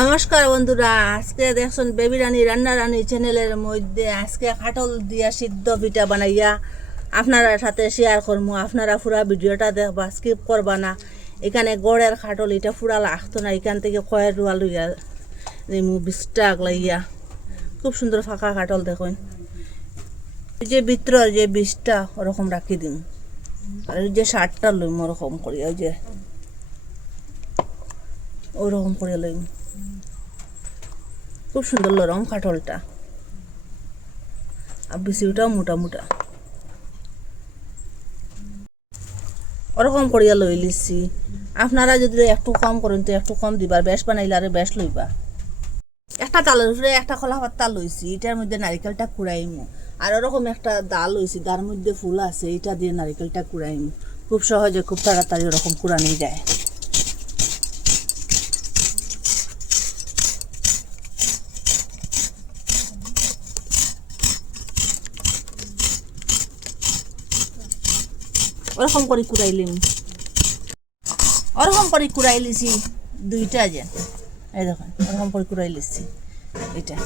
নমস্কার বন্ধুরা, আজকে দেখছেন বেবি রানী রান্না রানী চ্যানেলের মধ্যে আজকে কাঠল দিয়া সিদ্ধ পিঠা বানাইয়া আপনারা সাথে শেয়ার করবো। আপনারা পুরা ভিডিওটা দেখবা, স্কিপ করবা না। এখানে গড়ের খাটল, এটা পুরা লাগতো না। এখান থেকে কয়ের রুয়া লইয়া 20টা লাইয়া খুব সুন্দর ফাঁকা কাটল দেখুন। এই যে ভিতর যে 20টা ওরকম রাখি দিন, আর ওই যে 60টা লইম ওরকম করি, ওই যে ওরকম করে লইম। খুব সুন্দর লরম কাঠলটা, আর বিচিটাও মোটা মোটা। ওরকম করিয়া লই লিছি। আপনারা যদি একটু কম করেন তো একটু কম দিবার, বেশ বানাইলে আর বেশ লইবা। একটা তালের উপরে একটা কলা পাতা লইছি, এটার মধ্যে নারিকেলটা কুড়াইমু। আর ওরকম একটা ডাল লইছি, তার মধ্যে ফুল আছে, এটা দিয়ে নারিকেলটা কুড়াইমু। খুব সহজে খুব তাড়াতাড়ি ওরকম কুড়ানি যায়। ওরকম করে কুড়াইলিম, ওরকম করে কুড়াই লিছি দুইটা, যে এই দেখুন ওরকম করে কুড়াই লিছি। এটা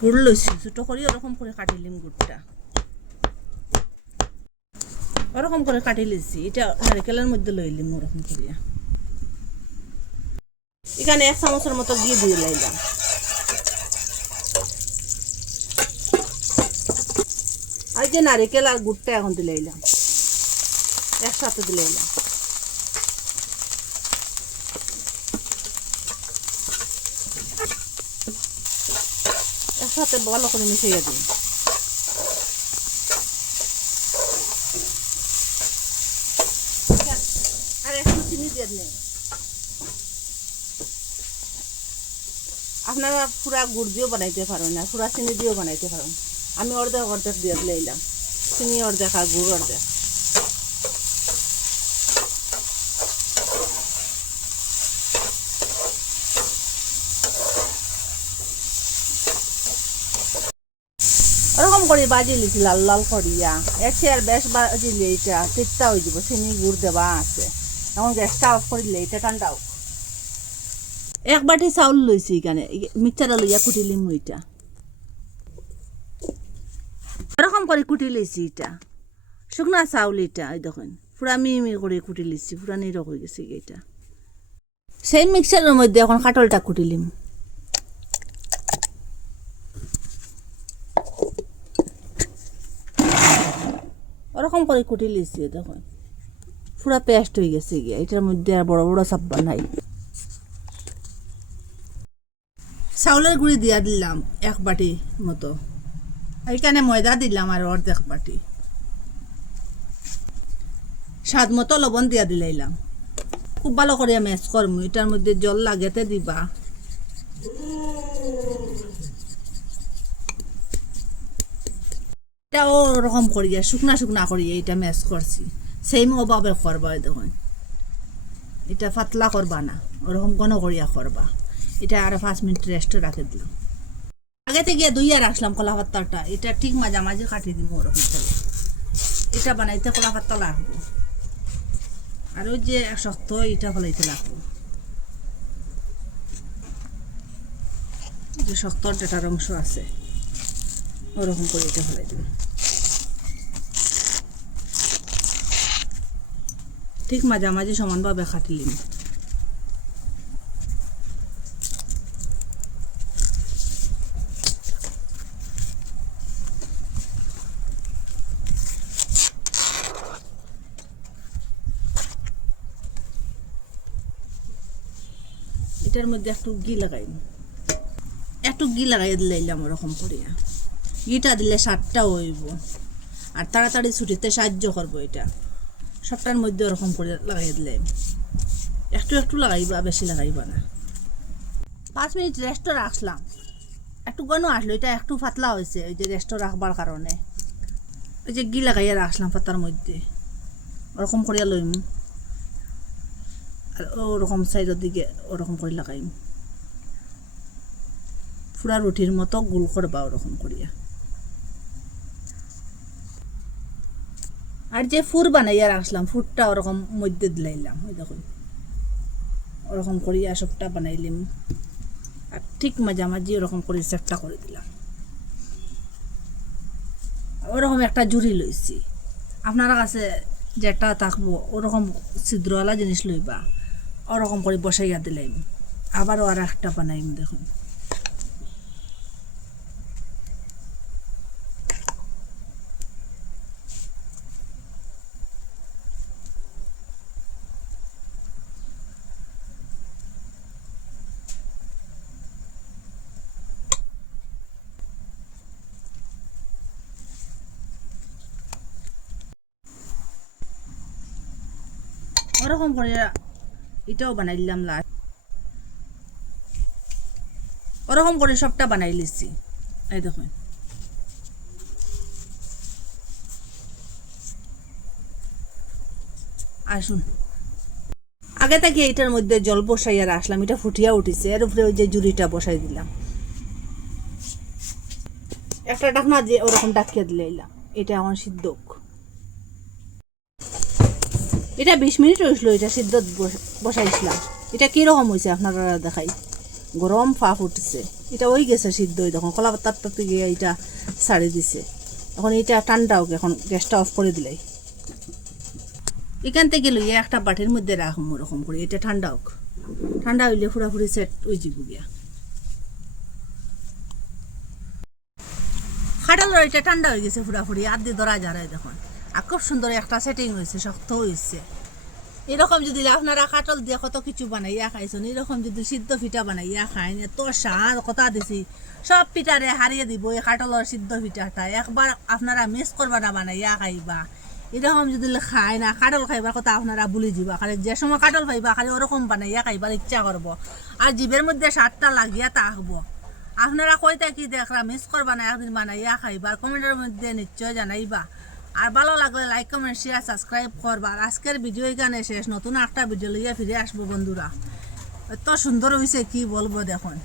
গুড় লইছি, ছোটো করি ওরকম করে কাটিলিম। গুড়টা ওরকম করে কাটি লিছি, এটা নারিকেলের মধ্যে লইলিম ওরকম করিয়া। এখানে 1 চামচের মতো দিয়ে দিয়ে লাইলাম। আর যে নারিকেল আর গুড়টা এখন দিলাইলাম, একসাথে দিলাইলাম। একসাথে ভালো করে মিশিয়ে দিন। আর একটু চিনি দিয়ে নেই। আপনারা পুরা গুড় দিয়েও বানাইতে পারেন, না পুরা চিনি দিয়েও বানাইতে পারেন। আমি অর্ধেক অর্ধেক দিয়ে দিলাম, চিনি অর্ধেক আর গুড় অর্ধেক। ওরকম করে বাজি লিছি লাল লাল করিয়া। এসে আর বেশ বাজিলে এটা তিতা হয়ে যাব, চিনি গুড় দেওয়া আছে। এখন গ্যাসটা অফ করিলে এটা ঠান্ডা হোক। 1 বাটি চাউল লইছি, এখানে মিক্সারে লইয়া কুটিলিম। ওইটা ওরকম করে কুটি লিছি। এটা শুকনা চাউল, এটা এই দেখুন পুরা মিহি করে কুটি লিছি, পুরা নিরক হয়ে গেছে। এটা সেই মিক্সারের মধ্যে এখন কাটলটা কুটিলিম। ওরকম করে কুটি লিছি, দেখুন পুরা পেস্ট হয়ে গেছে গিয়া। এটার মধ্যে আর বড় বড় চাপ্পা নাই। চাউলের গুঁড়ি দিয়া দিলাম 1 বাটি মতো। এখানে ময়দা দিলাম আর অর্ধেক বাটি। স্বাদ মতো লবণ দিয়া দিলাইলাম। খুব ভালো করে ম্যাশ করবো। এটার মধ্যে জল লাগেতে দিবা। এটা ওরকম করিয়া শুকনা শুকনা করিয়া এটা ম্যাশ করছি। সেম ওভাবে করবা। দেখুন এটা পাতলা করবা না, ওরকম ঘন করিয়া করবা। এটা আর 5 মিনিট রেস্টে রাখে দিলাম। আগে থেকে ধুইয়া রাখলাম কলা পাতাটা। এটা ঠিক মাঝামাঝি কাটি দিব ওরকম করে। এটা বানাইতে কলা পাতা লাগবো, আর ওই যে শক্ত এটা ফলাইতে লাগবো। যে শক্ত ডেটার অংশ আছে ওরকম করে এটা ফলাই দেব। ঠিক মাঝামাঝি সমানভাবে কাটলিম। এটার মধ্যে একটু ঘি লাগাইম, একটু ঘি লাগাই দিলাম ওরকম করিয়া। ঘিটা দিলে স্বাদটা হইব আর তাড়াতাড়ি ছুটিতে সাহায্য করবো। এটা সবটার মধ্যে ওরকম করে লাগাই দিলাম। একটু একটু লাগাইবা, বেশি লাগাইবা না। 5 মিনিট রেস্টও রাখলাম। একটু ঘন আসলো, এটা একটু পাতলা হয়েছে ওই যে রেস্টও রাখবার কারণে। ওই যে ঘি লাগাইয়া রাখলাম পাতার মধ্যে, ওরকম করিয়া লইম। আর ওরকম সাইডের দিকে ওরকম করে লাগাইম। পুরা রুটির মতো গোল করবা ওরকম করিয়া। আর যে ফুর বানাইয়া রাখলাম, ফুরটা ওরকম মধ্যে দিলাইলাম। ওই দেখুন ওরকম করিয়া সবটা বানাইলাম আর ঠিক মাঝামাঝি ওরকম করে সেটটা করে দিলাম। ওরকম একটা জুড়ি লইছি, আপনার কাছে যেটা থাকবো ওরকম ছিদ্রওয়ালা জিনিস লইবা, ওরকম করে বসাইয়া দিলাম। আবারও আর একটা বানাইম দেখুন। ওরকম করে এটাও বানাই দিলাম লাস্ট। ওরকম করে সবটা বানাই লিছি। এই দেখুন আসুন, আগে থেকে এটার মধ্যে জল বসাইয়া আসলাম, এটা ফুটিয়া উঠিছে, এর উপরে ওই যে জুড়িটা বসাই দিলাম। একটা ঢাকনা দিয়ে ওরকম ডাকিয়ে দিলে এটা আমার সিদ্ধ। এটা 20 মিনিট হয়েছিল, এটা সিদ্ধ বসাইছিলাম। এটা কিরকম হয়েছে আপনারা দেখাই, গরম ফাঁপ উঠছে, এটা ওই গেছে সিদ্ধ। দেখুন কলা পাতার গিয়ে এটা ছাড়ি দিছে। এখন এটা ঠান্ডা হোক, এখন গ্যাসটা অফ করে দিলাই। এখান থেকে লইয়া একটা বাটির মধ্যে রাখুন ওরকম করে, এটা ঠান্ডা হোক। ঠান্ডা হইলে পুরাপুরি সেট ওই যাব গিয়া। খাটালোর এটা ঠান্ডা হয়ে গেছে পুরাপুরি, আর দিয়ে ধরা যায়। দেখুন আর খুব সুন্দর একটা সেটিং হয়েছে, শক্ত হয়েছে। এরকম যদি আপনারা কাটল দিয়ে কত কিছু বানাইয়া খাইছেন, এরকম যদি সিদ্ধ পিঠা বানাইয়া খাইন, এত স্বাদ কথা দিছি। সব পিঠারে হারিয়ে দিব এই কাটলের সিদ্ধ পিঠাটা। একবার আপনারা মিস করবা না, বানাইয়া খাইবা। এরকম যদি খাই না, কাটল খাইবার কথা আপনারা ভুলে যাবা। খালি যে সময় কাটল খাইবা খালি ওরকম বানাইয়া খাইবার ইচ্ছা করবো, আর জিভের মধ্যে স্বাদটা লাগিয়া থাকবো। আপনারা কইতা কি দেখরা মিস করবা না, একদিন বানাইয়া খাইবা। কমেন্টের মধ্যে নিশ্চয় জানাইবা। আর ভালো লাগলে লাইক কমেন্ট শেয়ার সাবস্ক্রাইব করবা। আর আজকের ভিডিও এখানে শেষ, নতুন একটা ভিডিও লইয়া ফিরে আসবো বন্ধুরা। এত সুন্দর হয়েছে কি বলবো দেখুন।